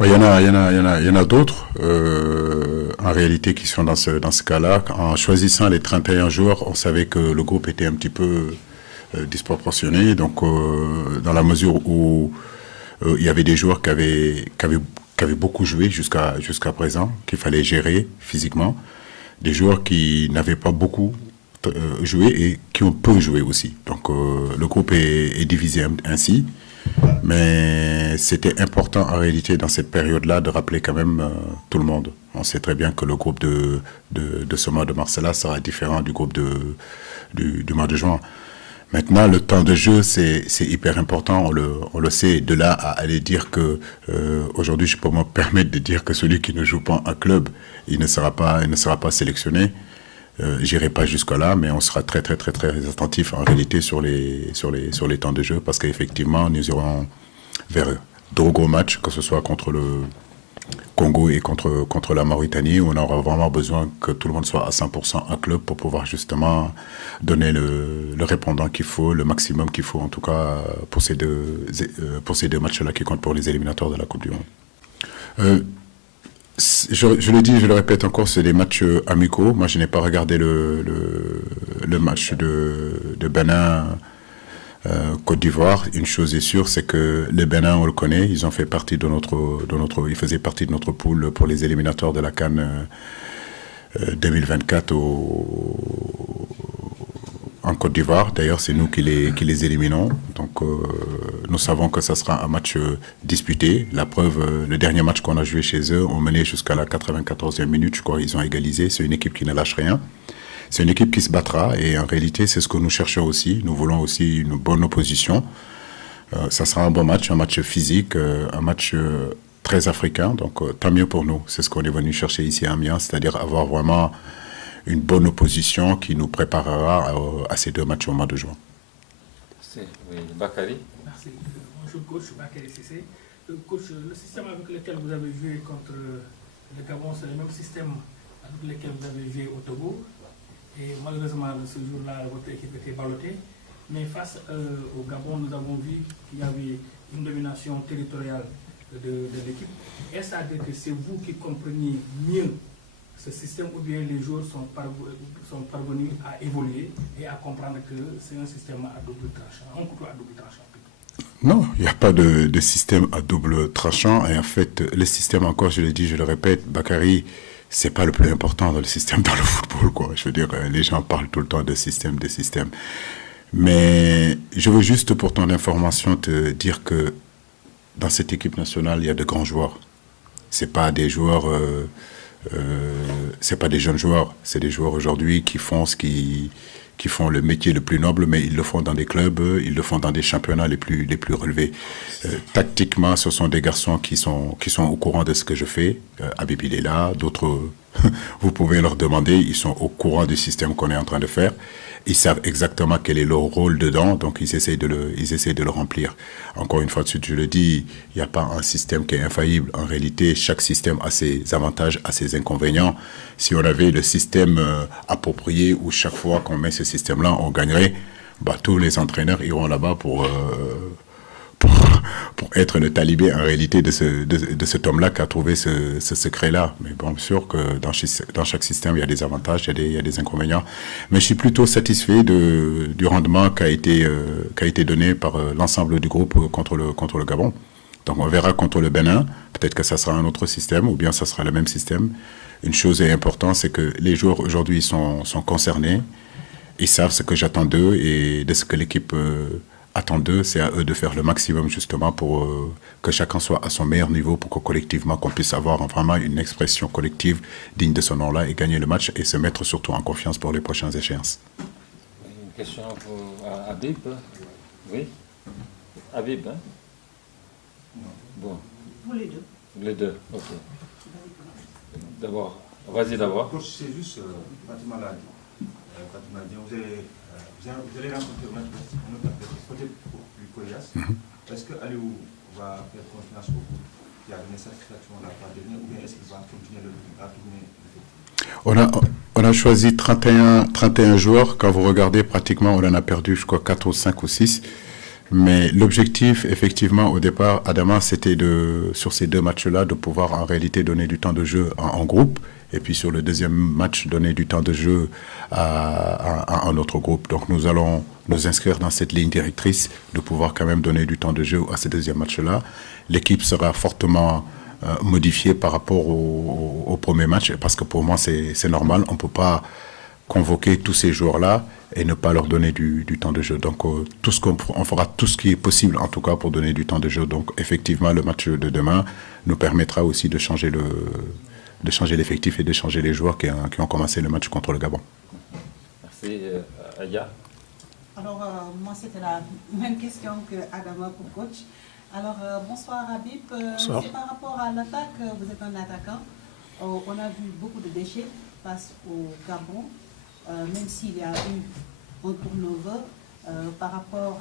Ouais, il y en a d'autres, en réalité, qui sont dans ce cas-là. En choisissant les 31 joueurs, on savait que le groupe était un petit peu disproportionné. Donc, dans la mesure où il y avait des joueurs qui avaient beaucoup joué jusqu'à présent, qu'il fallait gérer physiquement. Des joueurs qui n'avaient pas beaucoup joué et qui ont peu joué aussi. Donc, le groupe est divisé ainsi. Mais c'était important en réalité dans cette période-là de rappeler quand même tout le monde. On sait très bien que le groupe de ce mois de mars-là sera différent du groupe du mois de juin. Maintenant, le temps de jeu, c'est hyper important, on le sait. De là à aller dire que aujourd'hui, je peux me permettre de dire que celui qui ne joue pas en club, il ne sera pas sélectionné. J'irai pas jusque-là, mais on sera très, très, très, très attentif en réalité sur les temps de jeu parce qu'effectivement, nous irons vers deux gros matchs, que ce soit contre le Congo et contre la Mauritanie, où on aura vraiment besoin que tout le monde soit à 100% en club pour pouvoir justement donner le répondant qu'il faut, le maximum qu'il faut en tout cas pour ces deux matchs-là qui comptent pour les éliminatoires de la Coupe du Monde. Euh, je le dis, je le répète encore, c'est des matchs amicaux. Moi, je n'ai pas regardé le match de Bénin Côte d'Ivoire. Une chose est sûre, c'est que le Bénin, on le connaît, ils ont fait partie ils faisaient partie de notre pool pour les éliminatoires de la CAN 2024 en Côte d'Ivoire. D'ailleurs, c'est nous qui les éliminons. Donc, nous savons que ça sera un match disputé. La preuve, le dernier match qu'on a joué chez eux, on menait jusqu'à la 94e minute. Je crois qu'ils ont égalisé. C'est une équipe qui ne lâche rien. C'est une équipe qui se battra. Et en réalité, c'est ce que nous cherchons aussi. Nous voulons aussi une bonne opposition. Ça sera un bon match, un match physique, un match très africain. Donc, tant mieux pour nous. C'est ce qu'on est venu chercher ici à Amiens, c'est-à-dire avoir vraiment une bonne opposition qui nous préparera à ces deux matchs au mois de juin. Oui, Bakary. Merci. Bonjour coach, Bakary Cissé. Coach, le système avec lequel vous avez joué contre le Gabon, c'est le même système avec lequel vous avez joué au Togo. Et malheureusement, ce jour-là, votre équipe était ballottée. Mais face au Gabon, nous avons vu qu'il y avait une domination territoriale de l'équipe. Est-ce à dire que c'est vous qui compreniez mieux ce système ou bien les joueurs sont parvenus à évoluer et à comprendre que c'est un système à double tranchant, un couteau à double tranchant? Non, il n'y a pas de système à double tranchant. Et en fait, le système, encore, je le dis, je le répète, Bakary, c'est pas le plus important dans le système dans le football, quoi. Je veux dire, les gens parlent tout le temps de système, de système. Mais je veux juste, pour ton information, te dire que dans cette équipe nationale, il y a de grands joueurs. C'est pas des joueurs... c'est pas des jeunes joueurs, c'est des joueurs aujourd'hui qui font qui font le métier le plus noble, mais ils le font dans des clubs, ils le font dans des championnats les plus relevés. Tactiquement, ce sont des garçons qui sont au courant de ce que je fais. Habib, il est là, d'autres, vous pouvez leur demander, ils sont au courant du système qu'on est en train de faire. Ils savent exactement quel est leur rôle dedans, donc ils essayent de le remplir. Encore une fois de suite, je le dis, il n'y a pas un système qui est infaillible. En réalité, chaque système a ses avantages, a ses inconvénients. Si on avait le système approprié où chaque fois qu'on met ce système-là, on gagnerait, bah, tous les entraîneurs iront là-bas pour être le talibé en réalité de cet homme-là qui a trouvé ce secret-là. Mais bon, bien sûr que dans chaque système, il y a des avantages, il y a des inconvénients. Mais je suis plutôt satisfait du rendement qui a été donné par l'ensemble du groupe contre le Gabon. Donc on verra contre le Bénin, peut-être que ça sera un autre système ou bien ça sera le même système. Une chose est importante, c'est que les joueurs aujourd'hui sont concernés, ils savent ce que j'attends d'eux et de ce que l'équipe attend d'eux, c'est à eux de faire le maximum justement pour que chacun soit à son meilleur niveau pour que collectivement qu'on puisse avoir vraiment une expression collective digne de ce nom-là et gagner le match et se mettre surtout en confiance pour les prochaines échéances. Une question pour Habib. Oui, Habib, hein? Bon. Pour les deux. Les deux, ok. D'abord, vas-y d'abord. Coach, c'est juste, Fatima l'a dit. Fatima a dit, vous allez rencontrer un autre peut-être beaucoup plus coriace. Est-ce que Aliou va faire confiance au groupe qui a donné satisfaction à la part dernière ou bien est-ce qu'il va continuer à tourner? On a choisi 31 joueurs. Quand vous regardez, pratiquement, on en a perdu, je crois, 4 ou 5 ou 6. Mais l'objectif, effectivement, au départ, Adama, c'était sur ces 2 matchs-là, de pouvoir en réalité donner du temps de jeu en groupe. Et puis sur le deuxième match, donner du temps de jeu à un autre groupe. Donc nous allons nous inscrire dans cette ligne directrice de pouvoir quand même donner du temps de jeu à ces deuxième match-là. L'équipe sera fortement modifiée par rapport au premier match, parce que pour moi c'est normal, on ne peut pas convoquer tous ces joueurs-là et ne pas leur donner du temps de jeu. Donc on fera tout ce qui est possible en tout cas pour donner du temps de jeu. Donc effectivement le match de demain nous permettra aussi de changer l'effectif et de changer les joueurs qui ont commencé le match contre le Gabon. Merci. Aya. Alors, moi, c'était la même question que Adama pour coach. Alors, bonsoir Habib. Bonsoir. C'est par rapport à l'attaque, vous êtes un attaquant. On a vu beaucoup de déchets face au Gabon, même s'il y a eu un turnover par rapport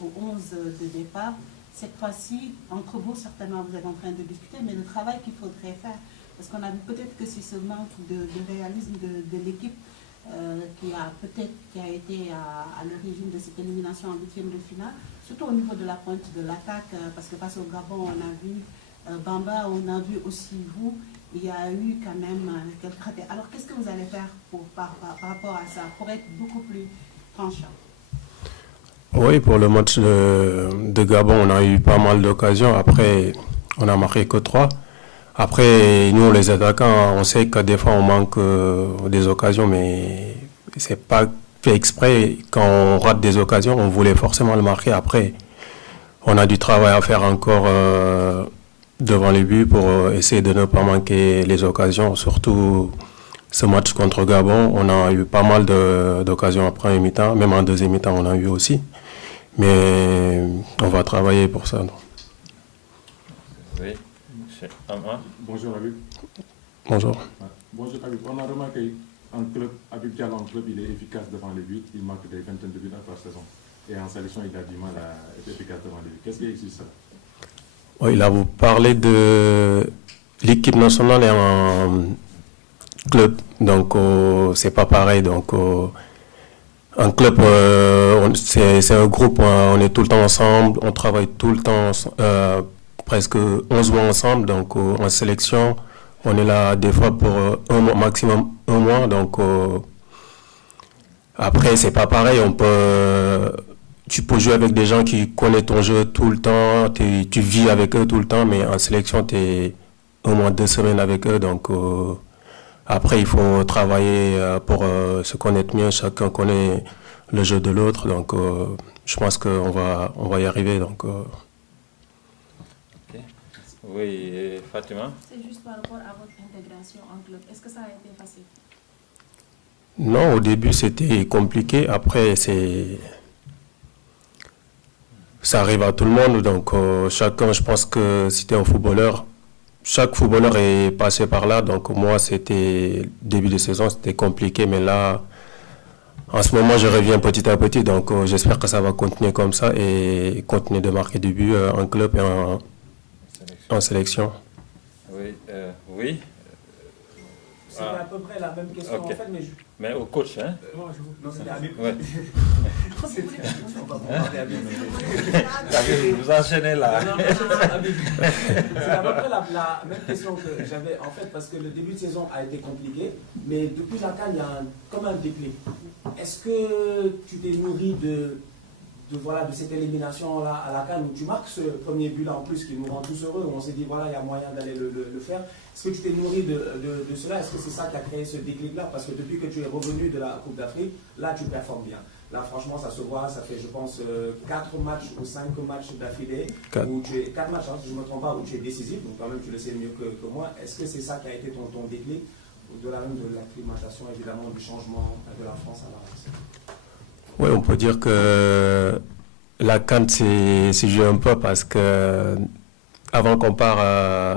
au 11 de départ. Cette fois-ci, entre vous, certainement, vous êtes en train de discuter, mais le travail qu'il faudrait faire, parce qu'on a vu peut-être que c'est ce manque de réalisme de l'équipe qui a été à l'origine de cette élimination en 8e de finale, surtout au niveau de la pointe de l'attaque, parce que face au Gabon, on a vu Bamba, on a vu aussi vous, il y a eu quand même quelques ratés. Alors qu'est-ce que vous allez faire par rapport à ça, pour être beaucoup plus tranchant? Oui, pour le match de Gabon, on a eu pas mal d'occasions. Après, on a marqué que 3. Après, nous, les attaquants, on sait que des fois, on manque des occasions, mais c'est pas fait exprès. Quand on rate des occasions, on voulait forcément le marquer. Après, on a du travail à faire encore devant les buts pour essayer de ne pas manquer les occasions. Surtout ce match contre Gabon, on a eu pas mal d'occasions en premier mi-temps. Même en deuxième mi-temps, on a eu aussi. Mais on va travailler pour ça. Oui. Bonjour Habib. Bonjour. Bonjour Habib. On a remarqué un club, Habib Diallo en club, il est efficace devant les buts, il marque des vingtaines de buts par saison. Et en sélection, il a du mal à être efficace devant les buts. Qu'est-ce qui existe ça? Oui, là, vous parlez de l'équipe nationale et en club, donc c'est pas pareil. Donc un club, c'est un groupe, on est tout le temps ensemble, on travaille tout le temps presque 11 mois ensemble, donc en sélection, on est là des fois pour un mois, maximum 1 mois, donc après c'est pas pareil, tu peux jouer avec des gens qui connaissent ton jeu tout le temps, tu vis avec eux tout le temps, mais en sélection, tu es au moins 2 semaines avec eux, donc après il faut travailler pour se connaître mieux, chacun connaît le jeu de l'autre, donc je pense qu'on va y arriver, donc... Oui, Fatima. C'est juste par rapport à votre intégration en club. Est-ce que ça a été facile? Non, au début c'était compliqué. Après, ça arrive à tout le monde. Donc chacun, je pense que si tu es un footballeur, chaque footballeur est passé par là. Donc moi, c'était début de saison, c'était compliqué. Mais là, en ce moment, je reviens petit à petit. Donc j'espère que ça va continuer comme ça et continuer de marquer des buts en club et en sélection. Oui, oui. C'est à peu près la même question Okay. en fait, mais au coach, hein? Non, c'était Habib. Ouais. On va parler Habib. Vous enchaînez là. Non, Habib. C'est à peu près la même question que j'avais en fait, parce que le début de saison a été compliqué, mais depuis la CAN, il y a comme un déclic. Est-ce que tu t'es nourri de cette élimination-là à la CAN où tu marques ce premier but-là en plus qui nous rend tous heureux, où on s'est dit voilà, il y a moyen d'aller le faire. Est-ce que tu t'es nourri de cela? Est-ce que c'est ça qui a créé ce déclic-là? Parce que depuis que tu es revenu de la Coupe d'Afrique, là tu performes bien. Là franchement ça se voit, ça fait je pense 4 matchs ou 5 matchs d'affilée, 4 matchs, hein, si je ne me trompe pas, où tu es décisif, donc quand même tu le sais mieux que moi. Est-ce que c'est ça qui a été ton déclic? Au-delà même de l'acclimatation évidemment, du changement de la France à la RDC? Oui, on peut dire que la CAN s'est joué un peu parce que avant qu'on parte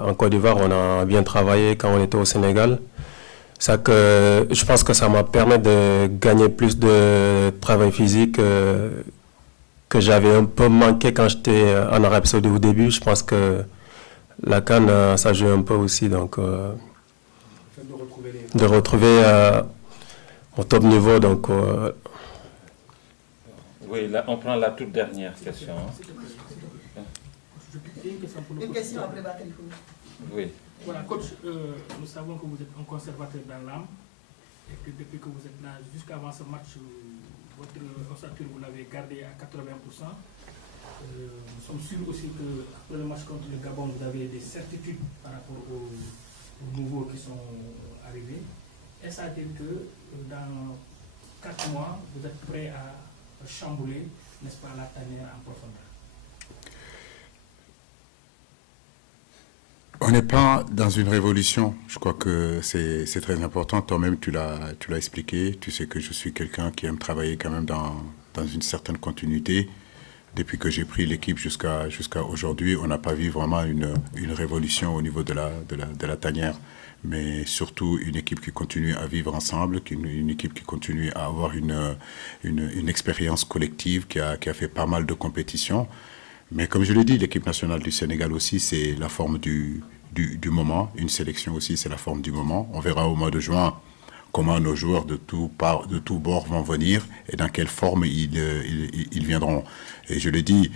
en Côte d'Ivoire, on a bien travaillé quand on était au Sénégal. Ça que, je pense que ça m'a permis de gagner plus de travail physique que j'avais un peu manqué quand j'étais en Arabie Saoudite au début. Je pense que la CAN, ça joue un peu aussi. Donc, de retrouver au top niveau. Donc, Oui, là, on prend la toute dernière question. Une question après Bakary. Oui. Voilà, coach, nous savons que vous êtes un conservateur dans l'âme et que depuis que vous êtes là, jusqu'avant ce match, votre ossature, vous l'avez gardé à 80%. Nous sommes sûrs aussi qu'après le match contre le Gabon, vous avez des certitudes par rapport aux nouveaux qui sont arrivés. Est-ce à dire que dans 4 mois, vous êtes prêt à chambouler, n'est-ce pas, la tanière en profondeur? On n'est pas dans une révolution. Je crois que c'est très important. Toi-même, tu l'as expliqué. Tu sais que je suis quelqu'un qui aime travailler quand même dans une certaine continuité. Depuis que j'ai pris l'équipe jusqu'à aujourd'hui, on n'a pas vu vraiment une révolution au niveau de la tanière. Mais surtout une équipe qui continue à vivre ensemble, une équipe qui continue à avoir une expérience collective, qui a fait pas mal de compétitions. Mais comme je l'ai dit, l'équipe nationale du Sénégal aussi, c'est la forme du moment. Une sélection aussi, c'est la forme du moment. On verra au mois de juin comment nos joueurs de tous bords vont venir et dans quelle forme ils viendront. Et je l'ai dit,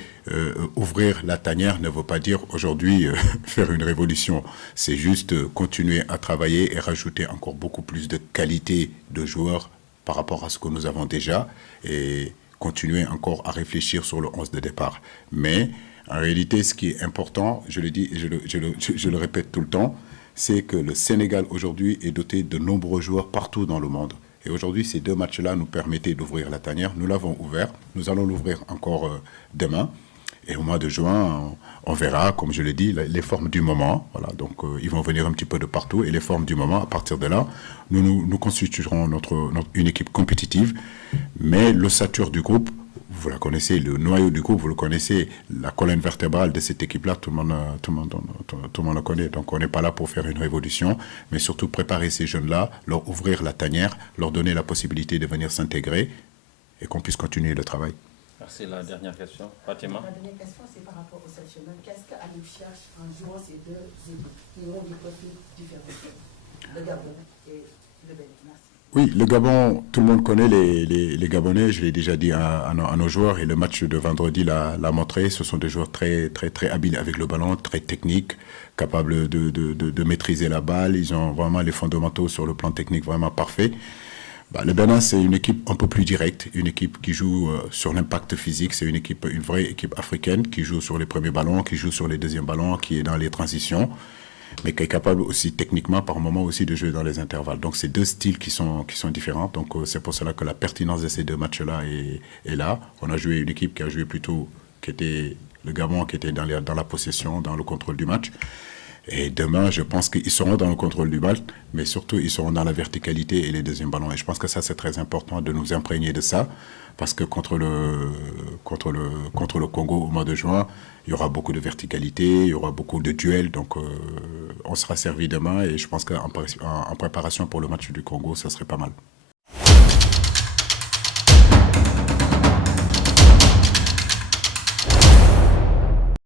ouvrir la tanière ne veut pas dire aujourd'hui faire une révolution. C'est juste continuer à travailler et rajouter encore beaucoup plus de qualité de joueurs par rapport à ce que nous avons déjà et continuer encore à réfléchir sur le 11 de départ. Mais en réalité, ce qui est important, je le dis et je le répète tout le temps, c'est que le Sénégal aujourd'hui est doté de nombreux joueurs partout dans le monde. Et aujourd'hui, ces 2 matchs-là nous permettaient d'ouvrir la tanière. Nous l'avons ouvert. Nous allons l'ouvrir encore demain. Et au mois de juin, on verra, comme je l'ai dit, les formes du moment. Voilà, donc ils vont venir un petit peu de partout. Et les formes du moment, à partir de là, nous constituerons une équipe compétitive. Mais l'ossature du groupe, vous la connaissez, le noyau du groupe, vous le connaissez, la colonne vertébrale de cette équipe-là, tout le monde la connaît. Donc on n'est pas là pour faire une révolution, mais surtout préparer ces jeunes-là, leur ouvrir la tanière, leur donner la possibilité de venir s'intégrer et qu'on puisse continuer le travail. Merci. La dernière question. Fatima. La dernière question, c'est par rapport au sélectionneur. Qu'est-ce qu'Aliou cherche en jouant ces 2 équipes qui ont des profils différents, le Gabon et le Bénin? Merci. Oui, le Gabon, tout le monde connaît les Gabonais, je l'ai déjà dit à nos joueurs, et le match de vendredi l'a montré. Ce sont des joueurs très, très, très habiles avec le ballon, très techniques, capables de maîtriser la balle. Ils ont vraiment les fondamentaux sur le plan technique vraiment parfaits. Le Bénin, c'est une équipe un peu plus directe, une équipe qui joue sur l'impact physique. C'est une vraie équipe africaine qui joue sur les premiers ballons, qui joue sur les deuxièmes ballons, qui est dans les transitions, mais qui est capable aussi techniquement par moment aussi de jouer dans les intervalles. Donc c'est 2 styles qui sont différents. Donc c'est pour cela que la pertinence de ces 2 matchs-là est là. On a joué une équipe qui a joué plutôt, qui était le Gabon, qui était dans la possession, dans le contrôle du match. Et demain, je pense qu'ils seront dans le contrôle du ballon, mais surtout, ils seront dans la verticalité et les deuxièmes ballons. Et je pense que ça, c'est très important de nous imprégner de ça, parce que contre le Congo au mois de juin, il y aura beaucoup de verticalité, il y aura beaucoup de duels. Donc, on sera servi demain et je pense qu'en préparation pour le match du Congo, ça serait pas mal.